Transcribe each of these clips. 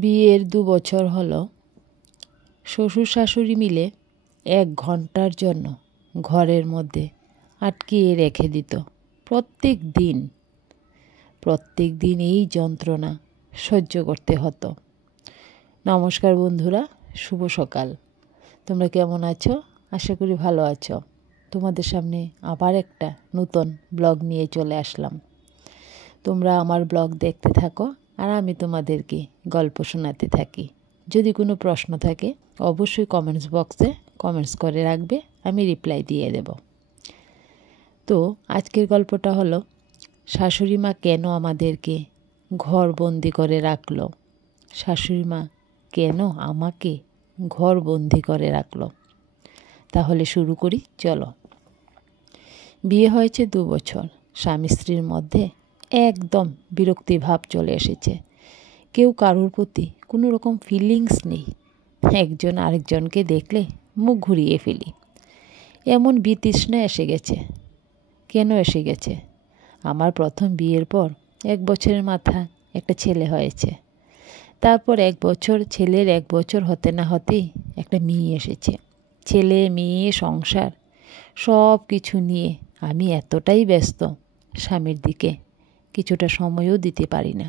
বিয়ের ২ বছর হলো। শ্বশুর শাশুড়ি মিলে ১ ঘন্টার জন্য ঘরের মধ্যে আটকিয়ে রেখে দিত। প্রত্যেক দিন এই যন্ত্রণা সহ্য করতে হতো। নমস্কার বন্ধুরা, শুভ সকাল। তোমরা কেমন আছো? আশা করি ভালো আছো। তোমাদের সামনে আবার একটা নতুন ব্লগ নিয়ে চলে আসলাম। তোমরা আমার ব্লগ দেখতে থাকো আর আমি তোমাদেরকে গল্প শোনাতে থাকি। যদি কোনো প্রশ্ন থাকে অবশ্যই কমেন্টস বক্সে কমেন্টস করে রাখবে, আমি রিপ্লাই দিয়ে দেব। তো আজকের গল্পটা হলো, শাশুড়ি মা কেন আমাদেরকে ঘরবন্দি করে রাখলো। শাশুড়ি মা কেন আমাকে ঘরবন্দি করে রাখলো। তাহলে শুরু করি, চলো। বিয়ে হয়েছে ২ বছর। স্বামী স্ত্রীর মধ্যে একদম বিরক্তি ভাব চলে এসেছে। কেউ কারোর প্রতি কোনো রকম ফিলিংস নেই। একজন আরেকজনকে দেখলে মুখ ঘুরিয়ে ফেলি, এমন বিতৃষ্ণা এসে গেছে। কেন এসে গেছে? আমার প্রথম বিয়ের পর ১ বছরের মাথা একটা ছেলে হয়েছে। তারপর ১ বছর, ছেলের ১ বছর হতে না হতেই একটা মেয়ে এসেছে। ছেলে, মেয়ে, সংসার সব কিছু নিয়ে আমি এতটাই ব্যস্ত, স্বামীর দিকে কিছুটা সময়ও দিতে পারি না।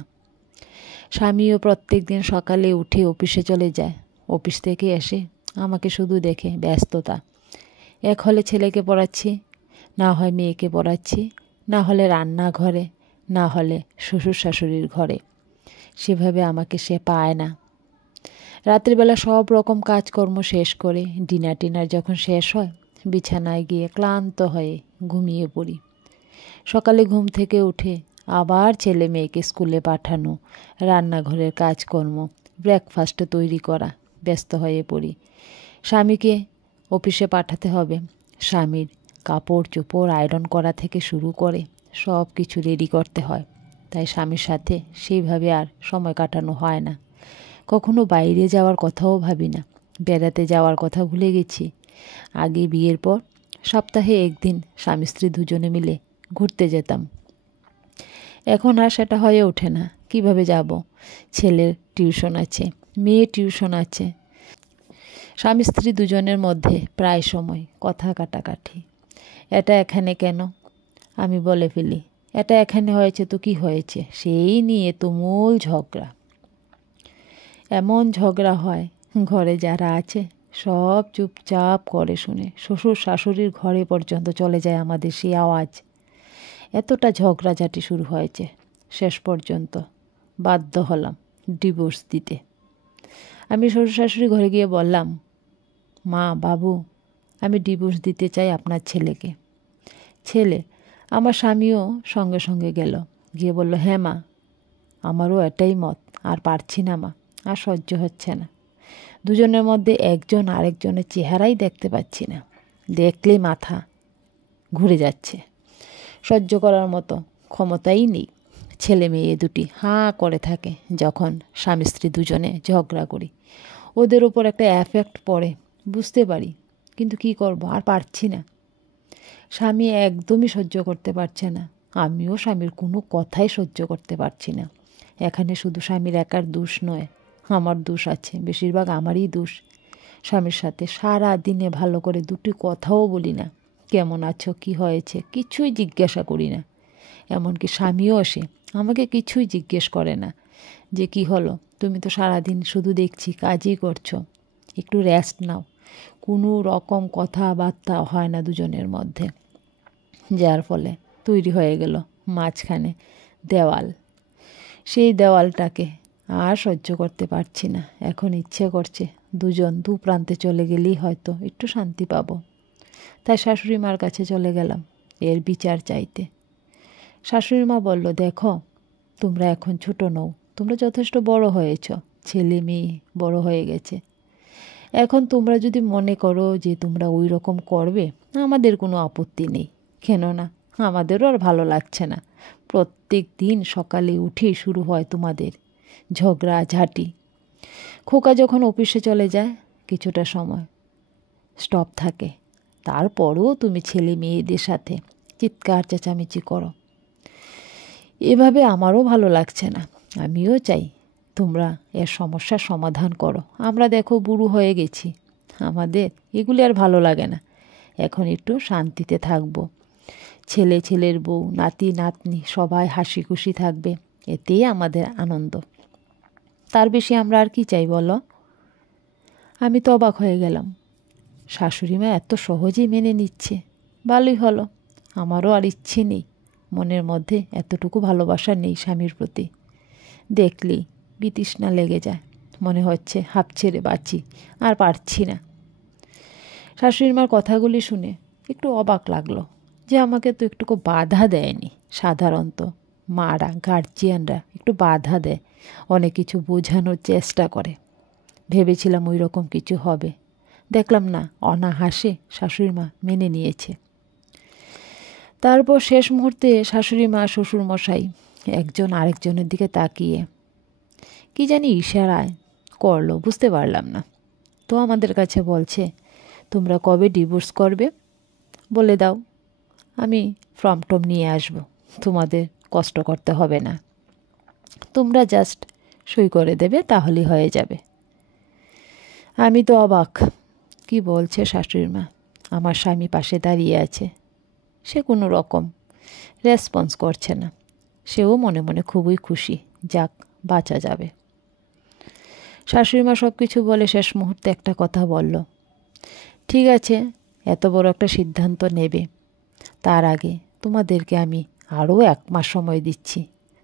স্বামীও প্রত্যেক দিন সকালে উঠে অফিসে চলে যায়। অফিস থেকে এসে আমাকে শুধু দেখে ব্যস্ততা। এক হলে ছেলেকে পড়াচ্ছি, না হয় মেয়েকে পড়াচ্ছি, না হলে রান্নাঘরে, না হলে শ্বশুর শাশুড়ির ঘরে। সেভাবে আমাকে সে পায় না। রাত্রিবেলা সব রকম কাজকর্ম শেষ করে ডিনার যখন শেষ হয়, বিছানায় গিয়ে ক্লান্ত হয়ে ঘুমিয়ে পড়ি। সকালে ঘুম থেকে উঠে আবার ছেলে মেয়েকে স্কুলে পাঠানো, রান্নাঘরের কাজকর্ম, ব্রেকফাস্ট তৈরি করা, ব্যস্ত হয়ে পড়ি। স্বামীকে অফিসে পাঠাতে হবে। স্বামীর কাপড় চোপড় আয়রন করা থেকে শুরু করে সব কিছু রেডি করতে হয়। তাই স্বামীর সাথে সেইভাবে আর সময় কাটানো হয় না। কখনো বাইরে যাওয়ার কথাও ভাবি না। বেড়াতে যাওয়ার কথা ভুলে গেছি। আগে বিয়ের পর সপ্তাহে ১ দিন স্বামী স্ত্রী দুজনে মিলে ঘুরতে যেতাম। এখন আর সেটা হয়ে ওঠে না। কিভাবে যাব? ছেলের টিউশন আছে, মেয়ের টিউশন আছে। স্বামী স্ত্রী দুজনের মধ্যে প্রায় সময় কথা কাটাকাটি। এটা এখানে কেন? আমি বলে ফেলি, এটা এখানে হয়েছে তো কি হয়েছে? সেই নিয়ে তুমুল ঝগড়া। এমন ঝগড়া হয়, ঘরে যারা আছে সব চুপচাপ করে শুনে। শ্বশুর শাশুড়ির ঘরে পর্যন্ত চলে যায় আমাদের সেই আওয়াজ। এতটা ঝগড়াঝাটি শুরু হয়েছে, শেষ পর্যন্ত বাধ্য হলাম ডিভোর্স দিতে। আমি শ্বশুর শাশুড়ি ঘরে গিয়ে বললাম, মা, বাবু, আমি ডিভোর্স দিতে চাই আপনার ছেলেকে। ছেলে, আমার স্বামীও সঙ্গে সঙ্গে গেল, গিয়ে বলল, হ্যাঁ মা, আমারও এটাই মত, আর পারছি না মা, আর সহ্য হচ্ছে না। দুজনের মধ্যে একজন আরেকজনের চেহারাই দেখতে পাচ্ছি না। দেখলেই মাথা ঘুরে যাচ্ছে। সহ্য করার মতো ক্ষমতাই নেই। ছেলে মেয়ে দুটি হাঁ করে থাকে যখন স্বামী স্ত্রী দুজনে ঝগড়া করি। ওদের ওপর একটা এফেক্ট পড়ে, বুঝতে পারি, কিন্তু কি করব, আর পারছি না। স্বামী একদমই সহ্য করতে পারছে না, আমিও স্বামীর কোনো কথাই সহ্য করতে পারছি না। এখানে শুধু স্বামীর একার দোষ নয়, আমার দোষ আছে, বেশিরভাগ আমারই দোষ। স্বামীর সাথে সারা দিনে ভালো করে 2টি কথাও বলি না। কেমন আছো, কি হয়েছে, কিছুই জিজ্ঞাসা করি না। এমনকি স্বামীও আসে, আমাকে কিছুই জিজ্ঞেস করে না যে কি হলো, তুমি তো সারাদিন শুধু দেখছি কাজই করছো, একটু রেস্ট নাও। কোনো রকম কথাবার্তা হয় না দুজনের মধ্যে, যার ফলে তৈরি হয়ে গেল মাঝখানে দেওয়াল। সেই দেওয়ালটাকে আর সহ্য করতে পারছি না। এখন ইচ্ছে করছে দুজন দু প্রান্তে চলে গেলেই হয়তো একটু শান্তি পাবো। তাই শাশুড়ি মার কাছে চলে গেলাম এর বিচার চাইতে। শাশুড়ি মা বলল, দেখো, তোমরা এখন ছোট নও, তোমরা যথেষ্ট বড় হয়েছ, ছেলে মেয়ে বড় হয়ে গেছে। এখন তোমরা যদি মনে করো যে তোমরা ওই রকম করবে, আমাদের কোনো আপত্তি নেই। কেননা আমাদেরও আর ভালো লাগছে না। প্রত্যেক দিন সকালে উঠেই শুরু হয় তোমাদের ঝগড়াঝাটি। খোকা যখন অফিসে চলে যায়, কিছুটা সময় স্টপ থাকে, তারপরও তুমি ছেলে মেয়েদের সাথে চিৎকার চেঁচামেচি করো। এভাবে আমারও ভালো লাগছে না। আমিও চাই তোমরা এর সমস্যার সমাধান করো। আমরা দেখো বুড়ো হয়ে গেছি, আমাদের এগুলি আর ভালো লাগে না। এখন একটু শান্তিতে থাকবো, ছেলের বউ, নাতি নাতনি সবাই হাসি খুশি থাকবে, এতেই আমাদের আনন্দ। তার বেশি আমরা আর কি চাই বলো? আমি তো অবাক হয়ে গেলাম, শাশুড়ি মা এত সহজেই মেনে নিচ্ছে, ভালোই হলো। আমারও আর ইচ্ছে নেই, মনের মধ্যে এতটুকু ভালোবাসা নেই স্বামীর প্রতি। দেখলি বিতৃষ্ণা লেগে যায়, মনে হচ্ছে হাঁপ ছেড়ে বাঁচি, আর পারছি না। শাশুড়ি মার কথাগুলি শুনে একটু অবাক লাগলো যে আমাকে তো একটুকু বাধা দেয়নি। সাধারণত মারা, গার্জিয়ানরা একটু বাধা দেয়, অনেক কিছু বোঝানোর চেষ্টা করে। ভেবেছিলাম ওই রকম কিছু হবে, দেখলাম না, অনাহাসে শাশুড়ি মা মেনে নিয়েছে। তারপর শেষ মুহূর্তে শাশুড়ি মা, শ্বশুর মশাই একজন আরেকজনের দিকে তাকিয়ে কি জানি ইশারায় করলো, বুঝতে পারলাম না। তো আমাদের কাছে বলছে, তোমরা কবে ডিভোর্স করবে বলে দাও, আমি ফর্ম টম নিয়ে আসবো, তোমাদের কষ্ট করতে হবে না, তোমরা জাস্ট সই করে দেবে, তাহলেই হয়ে যাবে। আমি তো অবাক, কি বলছে শাশুড়ি মা। আমার স্বামী পাশে দাঁড়িয়ে আছে, সে কোনো রকম রেসপন্স করছে না। সেও মনে মনে খুবই খুশি, যাক বাঁচা যাবে। শাশুড়ি মা সব কিছু বলে শেষ মুহূর্তে একটা কথা বলল, ঠিক আছে, এত বড় একটা সিদ্ধান্ত নেবে, তার আগে তোমাদেরকে আমি আরও 1 মাস সময় দিচ্ছি।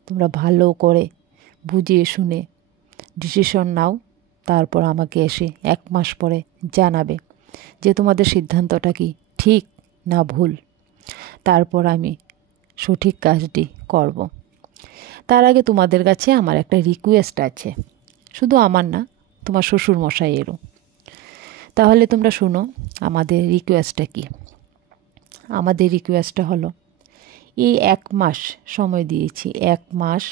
তোমরা ভালো করে বুঝিয়ে শুনে ডিসিশন নাও, তারপর আমাকে এসে 1 মাস পরে জানাবে যে তোমাদের সিদ্ধান্তটা কি ঠিক না ভুল। তারপর আমি সঠিক কাজটি করব। তার আগে তোমাদের কাছে আমার একটা রিকোয়েস্ট আছে, শুধু আমার না, তোমার শ্বশুর মশাইয়েরও। তাহলে তোমরা শোনো আমাদের রিকোয়েস্টটা কি। আমাদের রিকোয়েস্টটা হলো, এই 1 মাস সময় দিয়েছি, 1 মাস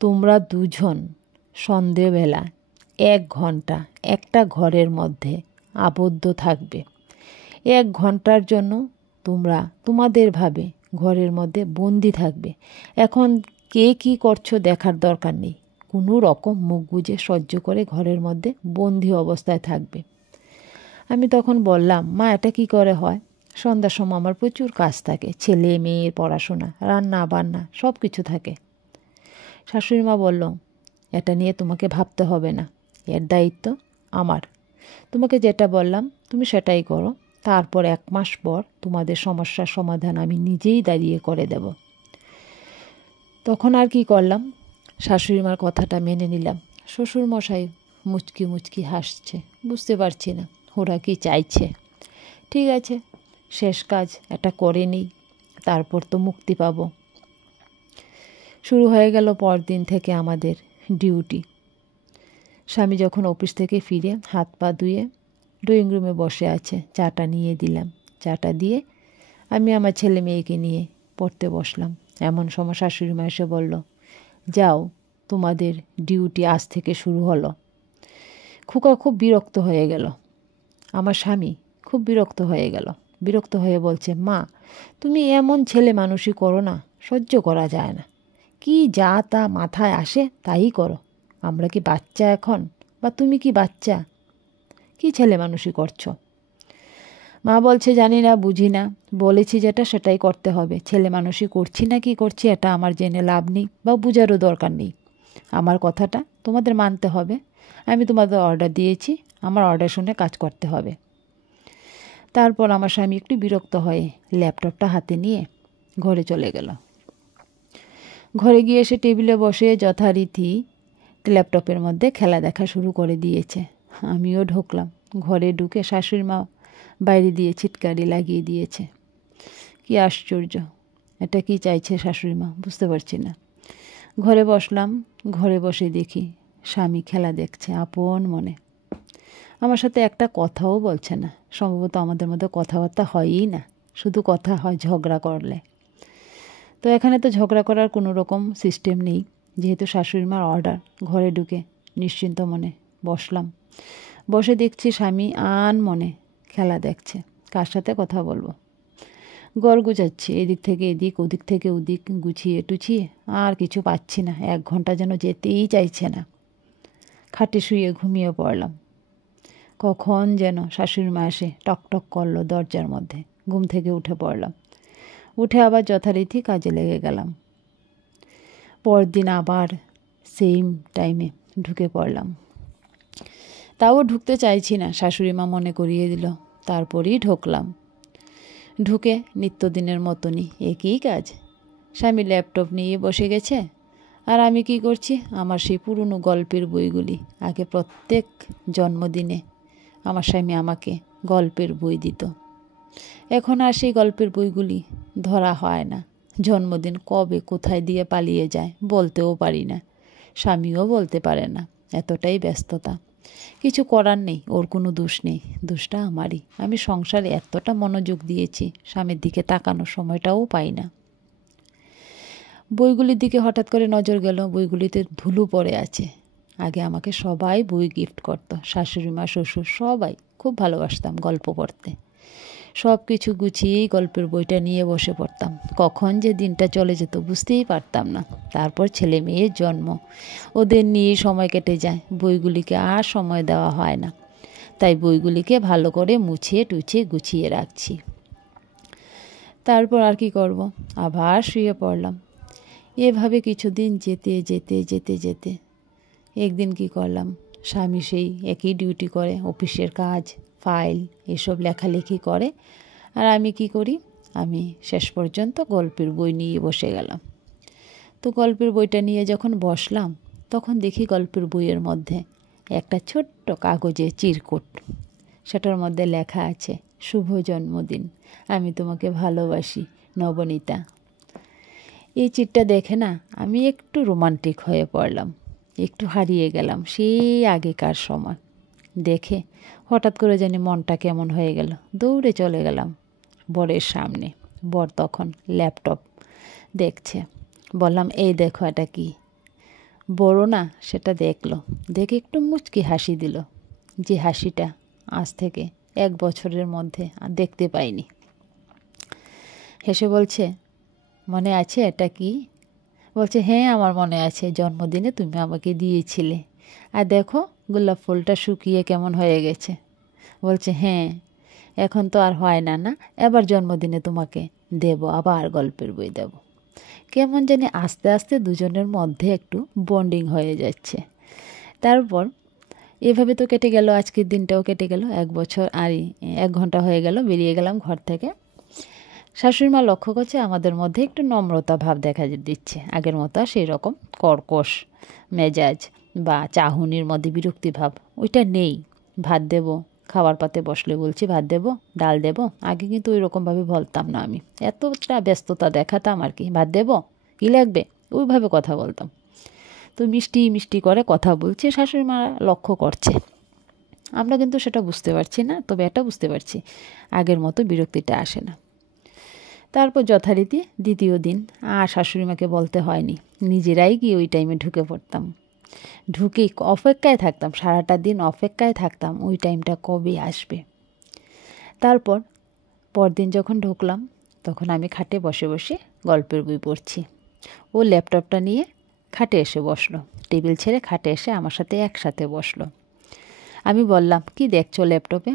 তোমরা দুজন সন্ধেবেলা 1 ঘন্টা একটা ঘরের মধ্যে আবদ্ধ থাকবে। 1 ঘন্টার জন্য তোমরা তোমাদেরভাবে ঘরের মধ্যে বন্দি থাকবে। এখন কে কী করছো দেখার দরকার নেই, কোনো রকম মুখ বুজে সহ্য করে ঘরের মধ্যে বন্দি অবস্থায় থাকবে। আমি তখন বললাম, মা এটা কি করে হয়? সন্ধ্যার সময় আমার প্রচুর কাজ থাকে, ছেলে মেয়ের পড়াশোনা, রান্না বান্না সব কিছু থাকে। শাশুড়ি মা বলল, এটা নিয়ে তোমাকে ভাবতে হবে না, এর দায়িত্ব আমার। তোমাকে যেটা বললাম তুমি সেটাই করো, তারপর 1 মাস পর তোমাদের সমস্যার সমাধান আমি নিজেই দাঁড়িয়ে করে দেব। তখন আর কি করলাম, শাশুড়ি মার কথাটা মেনে নিলাম। শ্বশুর মশাই মুচকি মুচকি হাসছে, বুঝতে পারছি না ওরা কি চাইছে। ঠিক আছে, শেষ কাজ এটা করে নিই, তারপর তো মুক্তি পাব। শুরু হয়ে গেল পরদিন থেকে আমাদের ডিউটি। স্বামী যখন অফিস থেকে ফিরে হাত পা ধুয়ে ড্রয়িং রুমে বসে আছে, চাটা নিয়ে দিলাম। চাটা দিয়ে আমি আমার ছেলে মেয়েকে নিয়ে পড়তে বসলাম। এমন সময় শাশুড়ি মা এসে বলল, যাও, তোমাদের ডিউটি আজ থেকে শুরু হলো। খোকা খুব বিরক্ত হয়ে গেল, আমার স্বামী খুব বিরক্ত হয়ে গেল। বিরক্ত হয়ে বলছে, মা তুমি এমন ছেলে মানুষই করো না, সহ্য করা যায় না। কি যা তা মাথায় আসে তাই করো। আমরা কি বাচ্চা এখন, বা তুমি কি বাচ্চা? কি ছেলে মানুষই করছো? মা বলছে, জানি না, বুঝি না, বলেছি যেটা সেটাই করতে হবে। ছেলে মানুষই করছি না কি করছি এটা আমার জেনে লাভ নেই, বা বুঝারও দরকার নেই। আমার কথাটা তোমাদের মানতে হবে। আমি তোমাদের অর্ডার দিয়েছি, আমার অর্ডার শুনে কাজ করতে হবে। তারপর আমার স্বামী একটু বিরক্ত হয়ে ল্যাপটপটা হাতে নিয়ে ঘরে চলে গেল। ঘরে গিয়ে এসে টেবিলে বসে যথারীতি ল্যাপটপের মধ্যে খেলা দেখা শুরু করে দিয়েছে। আমিও ঢুকলাম। ঘরে ঢুকে শাশুড়ি মা বাইরে দিয়ে ছিটকারি লাগিয়ে দিয়েছে। কি আশ্চর্য, এটা কি চাইছে শাশুড়ি মা, বুঝতে পারছি না। ঘরে বসলাম। ঘরে বসে দেখি স্বামী খেলা দেখছে আপন মনে, আমার সাথে একটা কথাও বলছে না। সম্ভবত আমাদের মধ্যে কথাবার্তা হয়ই না, শুধু কথা হয় ঝগড়া করলে। তো এখানে তো ঝগড়া করার কোনো রকম সিস্টেম নেই, যেহেতু শাশুড়ি মার অর্ডার। ঘরে ঢুকে নিশ্চিন্ত মনে বসলাম। বসে দেখছি স্বামী মনে খেলা দেখছে। কার সাথে কথা বলবো, গড় গুছাচ্ছি, এদিক থেকে এদিক, ওদিক থেকে ওদিক, গুছিয়ে টুছিয়ে আর কিছু পাচ্ছি না। 1 ঘন্টা যেন যেতেই চাইছে না। খাটে শুয়ে ঘুমিয়ে পড়লাম। কখন যেন শাশুড়ি মা এসে টকটক করলো দরজার মধ্যে। ঘুম থেকে উঠে পড়লাম। উঠে আবার যথারীতি কাজে লেগে গেলাম। পরদিন আবার সেম টাইমে ঢুকে পড়লাম। তাও ঢুকতে চাইছি না, শাশুড়ি মা মনে করিয়ে দিল। তারপরেই ঢুকলাম। ঢুকে নিত্যদিনের মতনই একই কাজ। স্বামী ল্যাপটপ নিয়ে বসে গেছে, আর আমি কি করছি, আমার সেই পুরনো গল্পের বইগুলি। আগে প্রত্যেক জন্মদিনে আমার স্বামী আমাকে গল্পের বই দিত। এখন আর সেই গল্পের বইগুলি ধরা হয় না। জন্মদিন কবে কোথায় দিয়ে পালিয়ে যায় বলতেও পারি না, স্বামীও বলতে পারে না, এতটাই ব্যস্ততা। কিছু করার নেই, ওর কোনো দোষ নেই, দোষটা আমারই। আমি সংসারে এতটা মনোযোগ দিয়েছি, স্বামীর দিকে তাকানোর সময়টাও পাই না। বইগুলির দিকে হঠাৎ করে নজর গেল, বইগুলিতে ধুলো পড়ে আছে। আগে আমাকে সবাই বই গিফট করতো, শাশুড়ি মা, শ্বশুর, সবাই। খুব ভালোবাসতাম গল্প পড়তে। সব কিছু গুছিয়েই গল্পের বইটা নিয়ে বসে পড়তাম। কখন যে দিনটা চলে যেত বুঝতেই পারতাম না। তারপর ছেলে মেয়ের জন্ম, ওদের নিয়েই সময় কেটে যায়। বইগুলিকে আর সময় দেওয়া হয় না। তাই বইগুলিকে ভালো করে মুছিয়ে টুছিয়ে গুছিয়ে রাখছি। তারপর আর কি করব, আবার শুয়ে পড়লাম। এভাবে কিছুদিন যেতে যেতে যেতে যেতে একদিন কি করলাম, স্বামী সেই একই ডিউটি করে, অফিসের কাজ, ফাইল এসব লেখালেখি করে। আর আমি কি করি, আমি শেষ পর্যন্ত গল্পের বই নিয়ে বসে গেলাম। তো গল্পের বইটা নিয়ে যখন বসলাম, তখন দেখি গল্পের বইয়ের মধ্যে একটা ছোট্ট কাগজে চিরকুট। সেটার মধ্যে লেখা আছে, শুভ জন্মদিন, আমি তোমাকে ভালোবাসি, নবনীতা। এই চিঠিটা দেখে না আমি একটু রোমান্টিক হয়ে পড়লাম, একটু হারিয়ে গেলাম সেই আগেকার সময়। দেখে হঠাৎ করে জানি মনটা কেমন হয়ে গেল। দৌড়ে চলে গেলাম বরের সামনে। বর তখন ল্যাপটপ দেখছে। বললাম, এই দেখো এটা কি। বড় না সেটা দেখলো, দেখে একটু মুচকি হাসি দিল, যে হাসিটা আজ থেকে 1 বছরের মধ্যে আর দেখতে পাইনি। হেসে বলছে, মনে আছে এটা কি? বলছে, হ্যাঁ আমার মনে আছে, জন্মদিনে তুমি আমাকে দিয়েছিলে। আর দেখো গোলাপ ফুলটা শুকিয়ে কেমন হয়ে গেছে। বলছে, হ্যাঁ এখন তো আর হয় না, না এবার জন্মদিনে তোমাকে দেব, আবার গল্পের বই দেব। কেমন জানি আস্তে আস্তে দুজনের মধ্যে একটু বন্ডিং হয়ে যাচ্ছে। তারপর এভাবে তো কেটে গেল, আজকের দিনটাও কেটে গেল। 1 বছর আর 1 ঘন্টা হয়ে গেল, বেরিয়ে গেলাম ঘর থেকে। শাশুড়ি মা লক্ষ্য করছে আমাদের মধ্যে একটু নম্রতা ভাব দেখা দিচ্ছে। আগের মতো সেই রকম কর্কশ মেজাজ বা চাহনির মধ্যে বিরক্তি ভাব ওইটা নেই। ভাত দেব, খাবার পাতে বসলে বলছি ভাত দেব, ডাল দেব। আগে কিন্তু ওই রকমভাবে বলতাম না, আমি এতটা ব্যস্ততা দেখাতাম আর কি। ভাত দেব, কী লাগবে, ওইভাবে কথা বলতাম। তো মিষ্টি মিষ্টি করে কথা বলছে, শাশুড়ি মা লক্ষ্য করছে। আমরা কিন্তু সেটা বুঝতে পারছি না, তবে এটা বুঝতে পারছি আগের মতো বিরক্তিটা আসে না। তারপর যথারীতি দ্বিতীয় দিন আর শাশুড়ি মাকে বলতে হয়নি, নিজেরাই গিয়ে ওই টাইমে ঢুকে পড়তাম। ঢুকে অপেক্ষায় থাকতাম, সারাটা দিন অপেক্ষায় থাকতাম ওই টাইমটা কবে আসবে। তারপর পরদিন যখন ঢুকলাম, তখন আমি খাটে বসে বসে গল্পের বই পড়ছি। ও ল্যাপটপটা নিয়ে খাটে এসে বসলো, টেবিল ছেড়ে খাটে এসে আমার সাথে একসাথে বসলো। আমি বললাম, কি দেখছো ল্যাপটপে?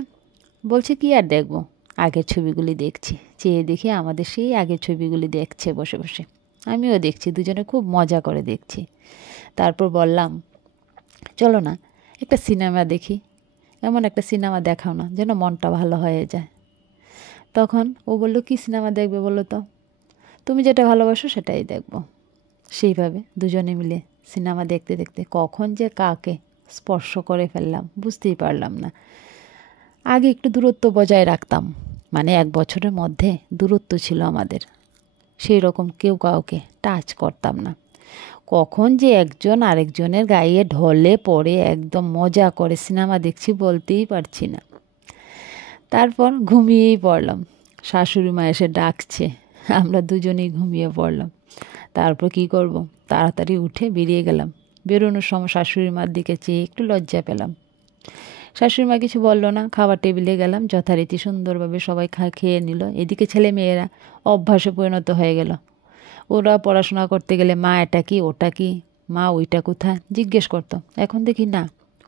বলছে, কি আর দেখবো, আগের ছবিগুলি দেখছি। চেয়ে দেখি আমাদের সেই আগের ছবিগুলি দেখছে বসে বসে, আমিও দেখছি, দুজনে খুব মজা করে দেখছি। তারপর বললাম, চলো না একটা সিনেমা দেখি, এমন একটা সিনেমা দেখাও না যেন মনটা ভালো হয়ে যায়। তখন ও বললো, কি সিনেমা দেখবে বলো তো? তুমি যেটা ভালোবাসো সেটাই দেখবো। সেইভাবে দুজনে মিলে সিনেমা দেখতে দেখতে কখন যে কাকে স্পর্শ করে ফেললাম বুঝতেই পারলাম না। আগে একটু দূরত্ব বজায় রাখতাম, মানে 1 বছরের মধ্যে দূরত্ব ছিল আমাদের, সেই রকম কেউ কাউকে টাচ করতাম না। কখন যে একজন আরেকজনের গায়ে ঢলে পড়ে একদম মজা করে সিনেমা দেখছি বলতেই পারছি না। তারপর ঘুমিয়েই পড়লাম। শাশুড়ি মা এসে ডাকছে, আমরা দুজনেই ঘুমিয়ে পড়লাম। তারপর কি করব, তাড়াতাড়ি উঠে বেরিয়ে গেলাম। বেরোনোর সময় শাশুড়ি মার দিকে চেয়ে একটু লজ্জা পেলাম। শাশুড়ি মা কিছু বললো না, খাবার টেবিলে গেলাম, যথারীতি সুন্দরভাবে সবাই খেয়ে নিল। এদিকে ছেলে মেয়েরা অভ্যাসে পরিণত হয়ে গেল। ওরা পড়াশোনা করতে গেলে মা এটা কি, ওটা কি, মা ওইটা কোথায় জিজ্ঞেস করতো। এখন দেখি না,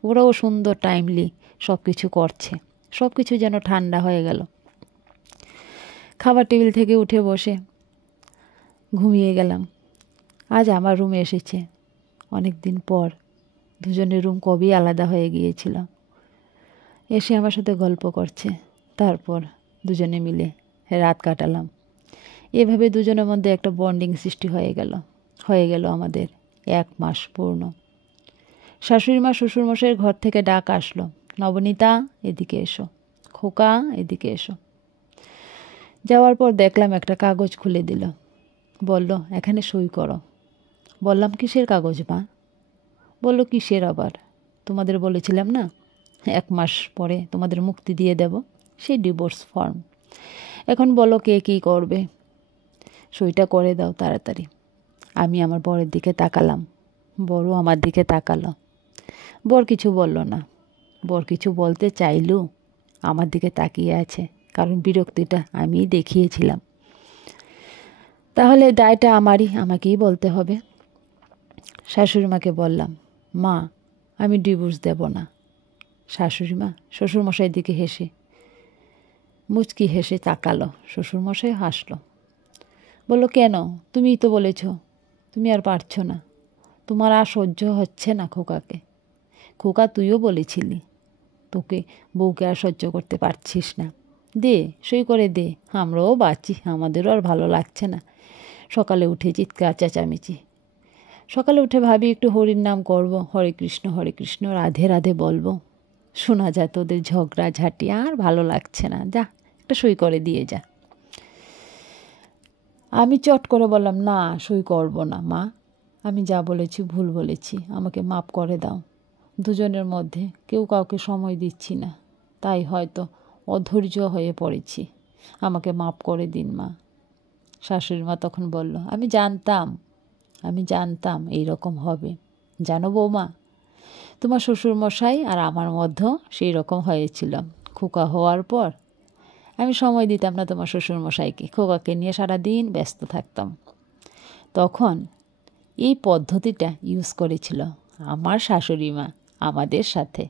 ওরাও সুন্দর টাইমলি সব কিছু করছে, সব কিছু যেন ঠান্ডা হয়ে গেল। খাবার টেবিল থেকে উঠে বসে ঘুমিয়ে গেলাম। আজ আমার রুমে এসেছে অনেক দিন পর। দুজনের রুম কবেই আলাদা হয়ে গিয়েছিল। এসে আমার সাথে গল্প করছে, তারপর দুজনে মিলে রাত কাটালাম। এভাবে দুজনের মধ্যে একটা বন্ডিং সৃষ্টি হয়ে গেল আমাদের 1 মাস পূর্ণ। শাশুড়ি মা শ্বশুরমশাইয়ের ঘর থেকে ডাক আসলো, নবনীতা এদিকে এসো, খোকা এদিকে এসো। যাওয়ার পর দেখলাম একটা কাগজ খুলে দিল, বলল এখানে সই করো। বললাম কিসের কাগজ মা? বলল কিসের আবার, তোমাদের বলেছিলাম না 1 মাস পরে তোমাদের মুক্তি দিয়ে দেব, সেই ডিভোর্স ফর্ম। এখন বলো কে কী করবে, সইটা করে দাও তাড়াতাড়ি। আমি আমার বরের দিকে তাকালাম, বড়ও আমার দিকে তাকালো। বর কিছু বলল না। বর কিছু বলতে চাইলেও আমার দিকে তাকিয়ে আছে, কারণ বিরক্তিটা আমিই দেখিয়েছিলাম। তাহলে দায়টা আমাকেই বলতে হবে। শাশুড়ি মাকে বললাম, মা আমি ডিভোর্স দেব না। শাশুড়ি মা শ্বশুরমশাইয়ের দিকে মুচকি হেসে তাকালো। শ্বশুরমশাই হাসলো, বলল কেন, তুমিই তো বলেছ তুমি আর পারছো না, তোমার আর সহ্য হচ্ছে না খোকাকে। খোকা তুইও বলেছিলি তোকে বউকে আর সহ্য করতে পারছিস না, দে সই করে দে, আমরাও বাঁচি, আমাদেরও আর ভালো লাগছে না। সকালে উঠে চিৎকার চেঁচামেচি। সকালে উঠে ভাবি একটু হরির নাম করব, হরে কৃষ্ণ রাধে রাধে বলবো। শোনা যায় তোদের ঝগড়া ঝাঁটি, আর ভালো লাগছে না, যা একটা সই করে দিয়ে যা। আমি চট করে বললাম, না সই করব না মা, আমি যা বলেছি ভুল বলেছি, আমাকে মাপ করে দাও। দুজনের মধ্যে কেউ কাউকে সময় দিচ্ছি না, তাই হয়তো অধৈর্য হয়ে পড়েছি, আমাকে মাপ করে দিন মা। শাশুড়ি মা তখন বলল, আমি জানতাম এই রকম হবে। জানো বৌমা, তোমার শ্বশুরমশাই আর আমার মধ্যেও সেই রকম হয়েছিল। খোকা হওয়ার পর আমি সময় দিতাম না তোমার শ্বশুরমশাইকে, খোকাকে নিয়ে সারাদিন ব্যস্ত থাকতাম। তখন এই পদ্ধতিটা ইউজ করেছিল আমার শাশুড়ি মা আমাদের সাথে।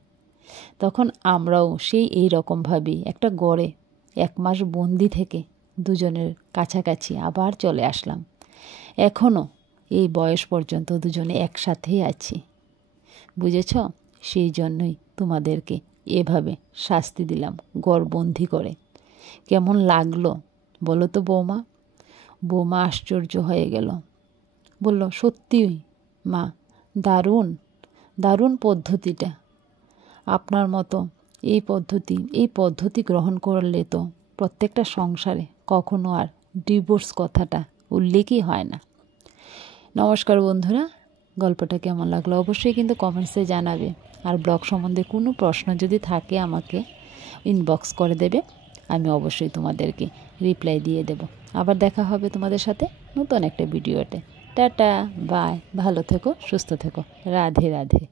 তখন আমরাও সেই এই রকমভাবেই একটা গড়ে 1 মাস বন্দি থেকে দুজনের কাছাকাছি আবার চলে আসলাম। এখনও এই বয়স পর্যন্ত দুজনে একসাথেই আছি, বুঝেছ? সেই জন্যই তোমাদেরকে এভাবে শাস্তি দিলাম গড়বন্দি করে। কেমন লাগলো বলো তো বৌমা? বৌমা আশ্চর্য হয়ে গেল, বলল সত্যি মা, দারুণ পদ্ধতিটা। আপনার মতো এই পদ্ধতি গ্রহণ করলে তো প্রত্যেকটা সংসারে কখনো আর ডিভোর্স কথাটা উল্লেখই হয় না। নমস্কার বন্ধুরা, গল্পটা কেমন লাগলো অবশ্যই কিন্তু কমেন্টসে জানাবে। আর ব্লগ সম্বন্ধে কোনো প্রশ্ন যদি থাকে আমাকে ইনবক্স করে দেবে, আমি অবশ্যই তোমাদেরকে রিপ্লাই দিয়ে দেব। আবার দেখা হবে তোমাদের সাথে নতুন একটা ভিডিওতে। টাটা, বাই, ভালো থেকো, সুস্থ থেকো, রাধে রাধে।